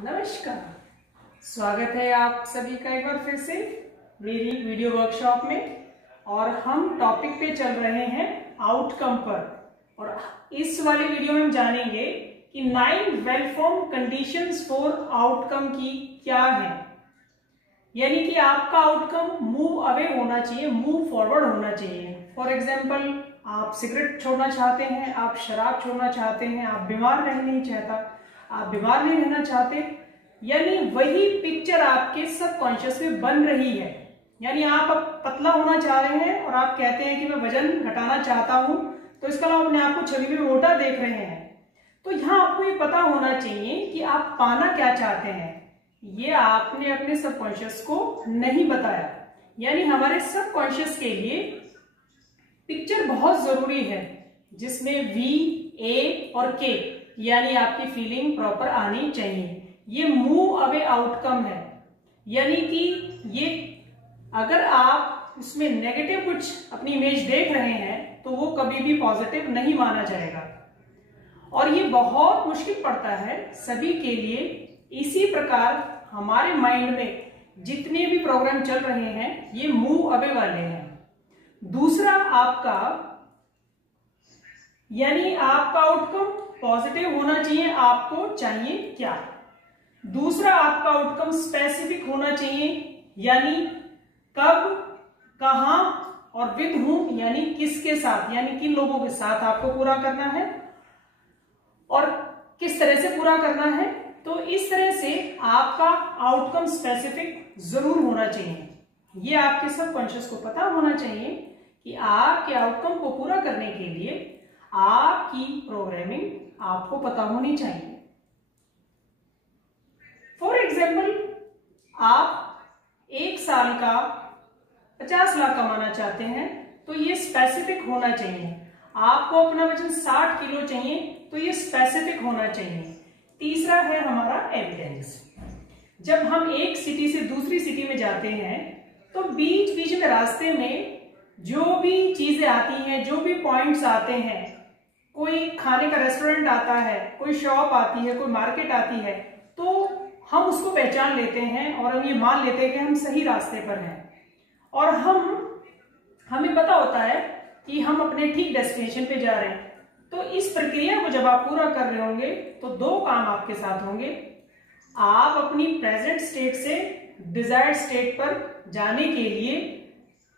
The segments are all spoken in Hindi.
नमस्कार, स्वागत है आप सभी का एक बार फिर से मेरी वीडियो वर्कशॉप में। और हम टॉपिक पे चल रहे हैं आउटकम पर। और इस वाले वीडियो में हम जानेंगे कि 9 well form conditions for outcome की क्या है। यानी कि आपका आउटकम मूव अवे होना चाहिए, मूव फॉरवर्ड होना चाहिए। फॉर एग्जाम्पल, आप सिगरेट छोड़ना चाहते हैं, आप शराब छोड़ना चाहते हैं, आप बीमार बीमार नहीं रहना चाहते, यानी वही पिक्चर आपके सबकॉन्शियस में बन रही है। यानी आप अब पतला होना चाह रहे हैं और आप कहते हैं कि मैं वजन घटाना चाहता हूं, तो इसका मतलब अपने आप को छवि में मोटा देख रहे हैं। तो यहां आपको ये पता होना चाहिए कि आप पाना क्या चाहते हैं। ये आपने अपने सबकॉन्शियस को नहीं बताया। यानी हमारे सबकॉन्शियस के लिए पिक्चर बहुत जरूरी है, जिसमें V, A और K यानी आपकी फीलिंग प्रॉपर आनी चाहिए। ये मूव अवे आउटकम है। यानी कि ये अगर आप उसमें नेगेटिव कुछ अपनी इमेज देख रहे हैं तो वो कभी भी पॉजिटिव नहीं माना जाएगा। और ये बहुत मुश्किल पड़ता है सभी के लिए। इसी प्रकार हमारे माइंड में जितने भी प्रोग्राम चल रहे हैं ये मूव अवे वाले हैं। दूसरा आपका, यानी आपका आउटकम पॉजिटिव होना चाहिए। आपको चाहिए क्या? दूसरा आपका आउटकम स्पेसिफिक होना चाहिए, यानी कब, कहां और विद हूम, यानी किसके साथ, यानी किन लोगों के साथ आपको पूरा करना है और किस तरह से पूरा करना है। तो इस तरह से आपका आउटकम स्पेसिफिक जरूर होना चाहिए। ये आपके सबकॉन्शियस को पता होना चाहिए कि आपके आउटकम को पूरा करने के लिए आपकी प्रोग्रामिंग आपको पता होनी चाहिए। फॉर एग्जाम्पल, आप 1 साल का 50 लाख कमाना चाहते हैं, तो ये स्पेसिफिक होना चाहिए। आपको अपना वजन 60 किलो चाहिए, तो ये स्पेसिफिक होना चाहिए। तीसरा है हमारा एविडेंस। जब हम एक सिटी से दूसरी सिटी में जाते हैं तो बीच बीच में रास्ते में जो भी चीजें आती हैं, जो भी पॉइंट्स आते हैं, कोई खाने का रेस्टोरेंट आता है, कोई शॉप आती है, कोई मार्केट आती है, तो हम उसको पहचान लेते हैं और हम ये मान लेते हैं कि हम सही रास्ते पर हैं। और हमें पता होता है कि हम अपने ठीक डेस्टिनेशन पे जा रहे हैं। तो इस प्रक्रिया को जब आप पूरा कर रहे होंगे तो 2 काम आपके साथ होंगे। आप अपनी प्रेजेंट स्टेट से डिजायर्ड स्टेट पर जाने के लिए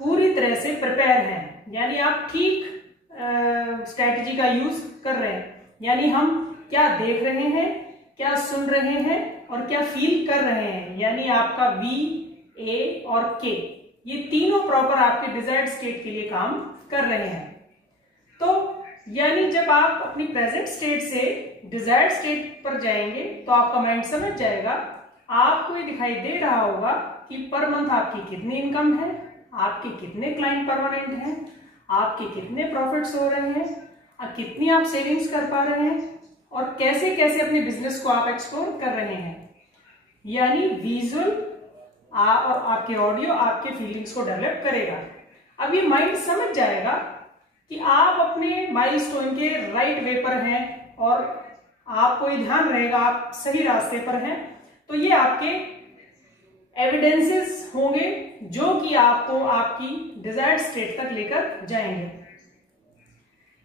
पूरी तरह से प्रिपेयर हैं, यानी आप ठीक स्ट्रैटेजी का यूज कर रहे हैं। यानी हम क्या देख रहे हैं, क्या सुन रहे हैं और क्या फील कर रहे हैं। यानी आपका V, A और K ये तीनों प्रॉपर आपके डिजायर्ड स्टेट के लिए काम कर रहे हैं। तो यानी जब आप अपनी प्रेजेंट स्टेट से डिजायर्ड स्टेट पर जाएंगे तो आपका माइंड समझ जाएगा, आपको ये दिखाई दे रहा होगा कि पर मंथ आपकी कितनी इनकम है, आपके कितने क्लाइंट परमानेंट हैं, आपके कितने प्रॉफिट्स हो रहे हैं, कितनी आप सेविंग्स कर पा रहे हैं और कैसे कैसे अपने बिजनेस को आप एक्सप्लोर कर रहे हैं। यानी विजुअल और आपके ऑडियो आपके फीलिंग्स को डेवलप करेगा। अब ये माइंड समझ जाएगा कि आप अपने माइलस्टोन के राइट वे पर हैं और आपको ये ध्यान रहेगा आप सही रास्ते पर हैं। तो ये आपके एविडेंसेस होंगे जो कि आपको आपकी डिजायर्ड स्टेट तक लेकर जाएंगे।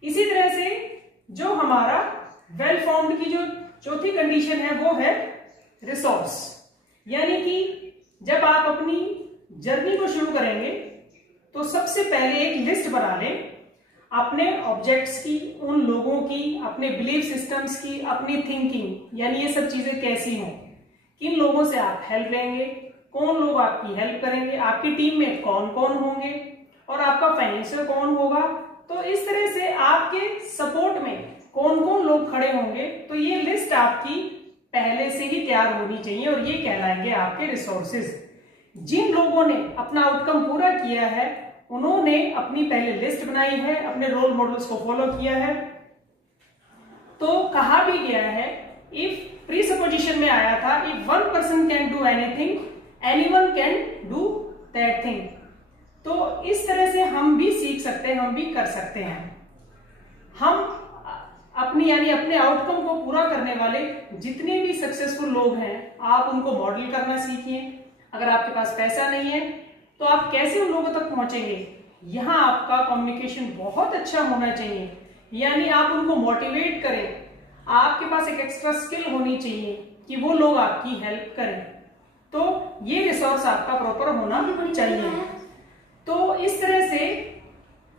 इसी तरह से जो हमारा वेल फॉर्म्ड की जो चौथी कंडीशन है वो है रिसोर्स। यानी कि जब आप अपनी जर्नी को शुरू करेंगे तो सबसे पहले एक लिस्ट बना लें अपने ऑब्जेक्ट्स की, उन लोगों की, अपने बिलीफ सिस्टम्स की, अपनी थिंकिंग, यानी ये सब चीजें कैसी हों, किन लोगों से आप हेल्प लेंगे, कौन लोग आपकी हेल्प करेंगे, आपकी टीम में कौन कौन होंगे और आपका फाइनेंशियल कौन होगा। तो इस तरह से आपके सपोर्ट में कौन कौन लोग खड़े होंगे। तो ये लिस्ट आपकी पहले से ही तैयार होनी चाहिए और ये कहलाएंगे आपके रिसोर्सेज। जिन लोगों ने अपना आउटकम पूरा किया है उन्होंने अपनी पहले लिस्ट बनाई है, अपने रोल मॉडल्स को फॉलो किया है। तो कहा भी गया है, इफ प्री सपोजिशन में आया था, if 1 person can do anything, anyone can do that thing. तो इस तरह से हम भी सीख सकते हैं, हम भी कर सकते हैं। हम अपनी यानी अपने आउटकम को पूरा करने वाले जितने भी सक्सेसफुल लोग हैं आप उनको मॉडल करना सीखिए। अगर आपके पास पैसा नहीं है तो आप कैसे उन लोगों तक पहुंचेंगे, यहाँ आपका कम्युनिकेशन बहुत अच्छा होना चाहिए, यानी आप उनको मोटिवेट करें। आपके पास एक एक्स्ट्रा स्किल होनी चाहिए कि वो लोग आपकी हेल्प करें। तो ये रिसोर्स आपका प्रॉपर होना चाहिए। तो इस तरह से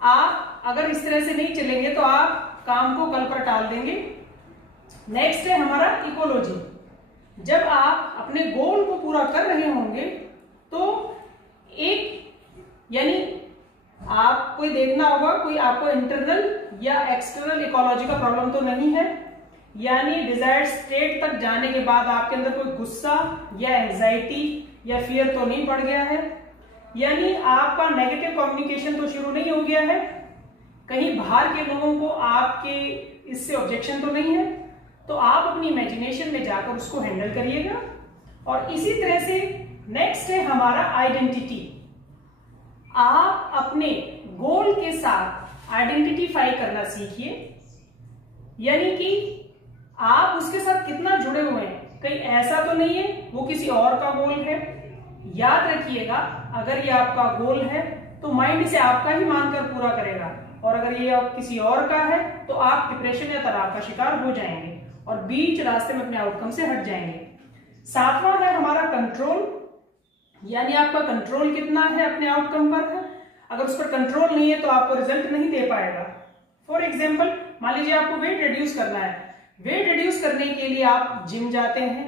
आप अगर इस तरह से नहीं चलेंगे तो आप काम को कल पर टाल देंगे। नेक्स्ट है हमारा इकोलॉजी। जब आप अपने गोल को पूरा कर रहे होंगे तो एक यानी आपको देखना होगा कोई आपको इंटरनल या एक्सटर्नल इकोलॉजी का प्रॉब्लम तो नहीं है, यानी डिजायर्ड स्टेट तक जाने के बाद आपके अंदर कोई गुस्सा या एंजाइटी या फियर तो नहीं पड़ गया है, यानी आपका नेगेटिव कम्युनिकेशन तो शुरू नहीं हो गया है, कहीं बाहर के लोगों को आपके इससे ऑब्जेक्शन तो नहीं है। तो आप अपनी इमेजिनेशन में जाकर उसको हैंडल करिएगा। और इसी तरह से नेक्स्ट है हमारा आइडेंटिटी। आप अपने गोल के साथ आइडेंटिफाई करना सीखिए, यानी कि आप उसके साथ कितना जुड़े हुए हैं। कहीं ऐसा तो नहीं है वो किसी और का गोल है। याद रखिएगा, अगर ये आपका गोल है तो माइंड इसे आपका ही मानकर पूरा करेगा, और अगर ये किसी और का है तो आप डिप्रेशन या तनाव का शिकार हो जाएंगे और बीच रास्ते में अपने आउटकम से हट जाएंगे। सातवां है हमारा कंट्रोल, यानी आपका कंट्रोल कितना है अपने आउटकम पर। अगर उस पर कंट्रोल नहीं है तो आपको रिजल्ट नहीं दे पाएगा। फॉर एग्जाम्पल, मान लीजिए आपको वेट रिड्यूस करना है। वेट रिड्यूस करने के लिए आप जिम जाते हैं,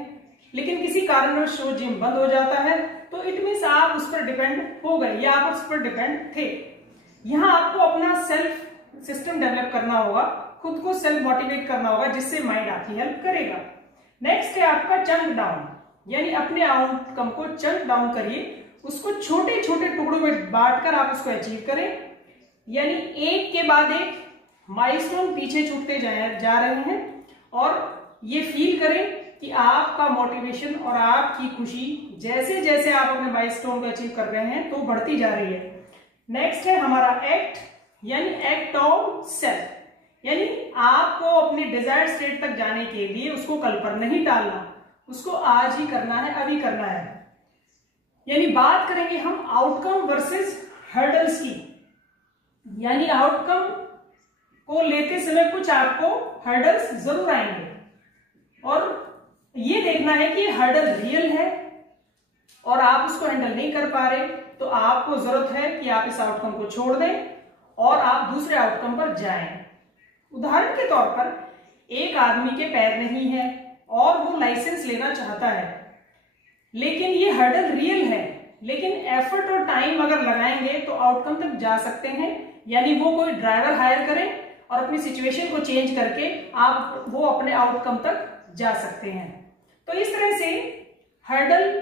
लेकिन किसी कारणवश वो जिम बंद हो जाता है, तो इट मीन्स आप उस पर डिपेंड हो गए या आप उस पर डिपेंड थे। यहाँ आपको अपना सेल्फ सिस्टम डेवलप करना होगा, खुद को सेल्फ मोटिवेट करना होगा, जिससे माइंड आपकी हेल्प करेगा। नेक्स्ट है आपका चंक डाउन, यानी अपने आउटकम को चंक डाउन करिए, उसको छोटे छोटे टुकड़ों में बांटकर आप उसको अचीव करें, यानी एक के बाद एक माइलस्टोन पीछे छूटते जा रहे हैं, और ये फील करें कि आपका मोटिवेशन और आपकी खुशी जैसे जैसे आप अपने माइलस्टोन को अचीव कर रहे हैं तो बढ़ती जा रही है। नेक्स्ट है हमारा एक्ट, यानी एक्ट ऑन सेल्फ, यानी आपको अपने डिजायर्ड स्टेट तक जाने के लिए उसको कल पर नहीं टालना, उसको आज ही करना है, अभी करना है। यानी बात करेंगे हम आउटकम वर्सेस हर्डल्स की, यानी आउटकम को लेते समय कुछ आपको हर्डल्स जरूर आएंगे, और ये देखना है कि हर्डल रियल है और आप उसको हैंडल नहीं कर पा रहे, तो आपको जरूरत है कि आप इस आउटकम को छोड़ दें और आप दूसरे आउटकम पर जाएं। उदाहरण के तौर पर, एक आदमी के पैर नहीं है और वो लाइसेंस लेना चाहता है, लेकिन ये हर्डल रियल है, लेकिन एफर्ट और टाइम अगर लगाएंगे तो आउटकम तक जा सकते हैं। यानी वो कोई ड्राइवर हायर करें और अपनी सिचुएशन को चेंज करके वो अपने आउटकम तक जा सकते हैं। तो इस तरह से हर्डल,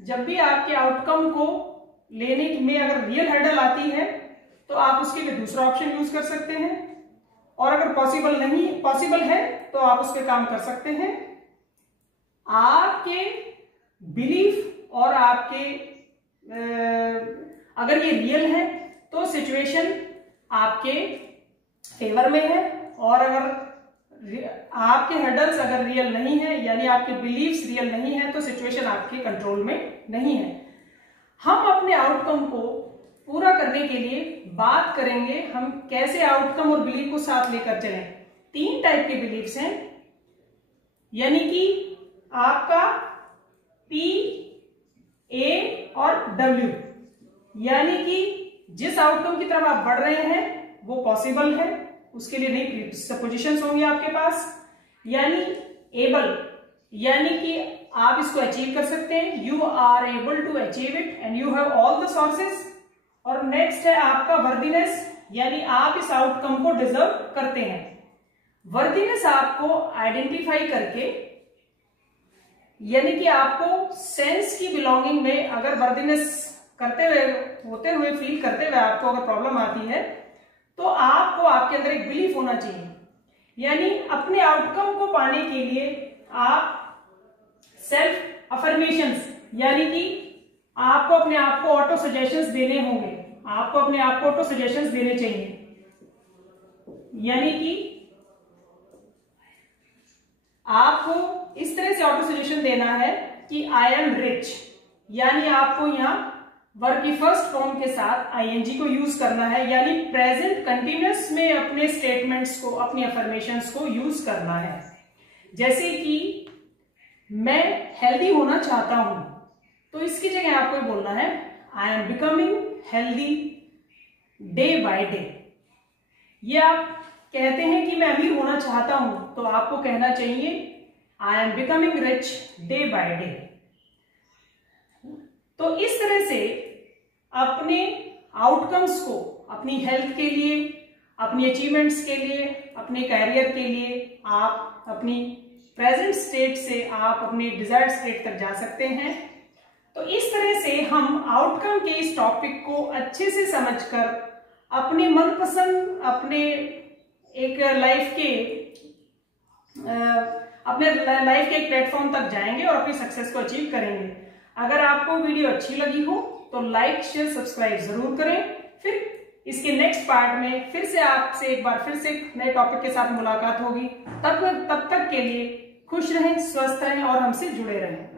जब भी आपके आउटकम को लेने में अगर रियल हर्डल आती है तो आप उसके लिए दूसरा ऑप्शन यूज कर सकते हैं, और अगर पॉसिबल है तो आप उस पर काम कर सकते हैं। आपके बिलीफ और आपके अगर ये रियल है तो सिचुएशन आपके फेवर में है, और अगर आपके हर्डल्स अगर रियल नहीं है, यानी आपके बिलीफ्स रियल नहीं है, तो सिचुएशन आपके कंट्रोल में नहीं है। हम अपने आउटकम को पूरा करने के लिए बात करेंगे हम कैसे आउटकम और बिलीफ को साथ लेकर चलें। 3 टाइप के बिलीफ्स हैं, यानी कि आपका P, A और W, यानी कि जिस आउटकम की तरफ आप बढ़ रहे हैं वो पॉसिबल है, उसके लिए नई सपोजिशंस होंगी आपके पास। यानी एबल, यानी कि आप इसको अचीव कर सकते हैं, you are able to achieve it and you have all the sources. और नेक्स्ट है आपका वर्दीनेस, यानी आप इस आउटकम को डिजर्व करते हैं। वर्दीनेस आपको आइडेंटिफाई करके, यानी कि आपको सेंस की बिलोंगिंग में अगर वर्दीनेस होते हुए फील करते हुए आपको अगर प्रॉब्लम आती है तो आपको आपके अंदर एक बिलीफ होना चाहिए, यानी अपने आउटकम को पाने के लिए आप सेल्फ अफर्मेशंस, यानी कि आपको अपने आप को ऑटो सजेशंस देने होंगे, आपको अपने आप को ऑटो सजेशंस देने चाहिए। यानी कि आपको इस तरह से ऑटो सजेशन देना है कि आई एम रिच, यानी आपको यहाँ वर्ब की फर्स्ट फॉर्म के साथ आईएनजी को यूज करना है, यानी प्रेजेंट कंटिन्यूअस में अपने स्टेटमेंट्स को, अपनी अफर्मेशंस को यूज करना है। जैसे कि मैं हेल्दी होना चाहता हूं, तो इसकी जगह आपको बोलना है I am becoming healthy day by day. ये आप कहते हैं कि मैं अमीर होना चाहता हूं, तो आपको कहना चाहिए I am becoming rich day by day. तो इस तरह से अपने आउटकम्स को, अपनी हेल्थ के लिए, अपनी अचीवमेंट्स के लिए, अपने कैरियर के लिए आप अपनी प्रेजेंट स्टेट से आप अपने डिजायर्ड स्टेट तक जा सकते हैं। तो इस तरह से हम आउटकम के इस टॉपिक को अच्छे से समझकर अपने मनपसंद, अपने एक लाइफ के एक प्लेटफॉर्म तक जाएंगे और अपनी सक्सेस को अचीव करेंगे। अगर आपको वीडियो अच्छी लगी हो तो लाइक, शेयर, सब्सक्राइब जरूर करें। फिर इसके नेक्स्ट पार्ट में फिर से आपसे एक बार फिर से नए टॉपिक के साथ मुलाकात होगी। तब तक के लिए खुश रहें, स्वस्थ रहें और हमसे जुड़े रहें।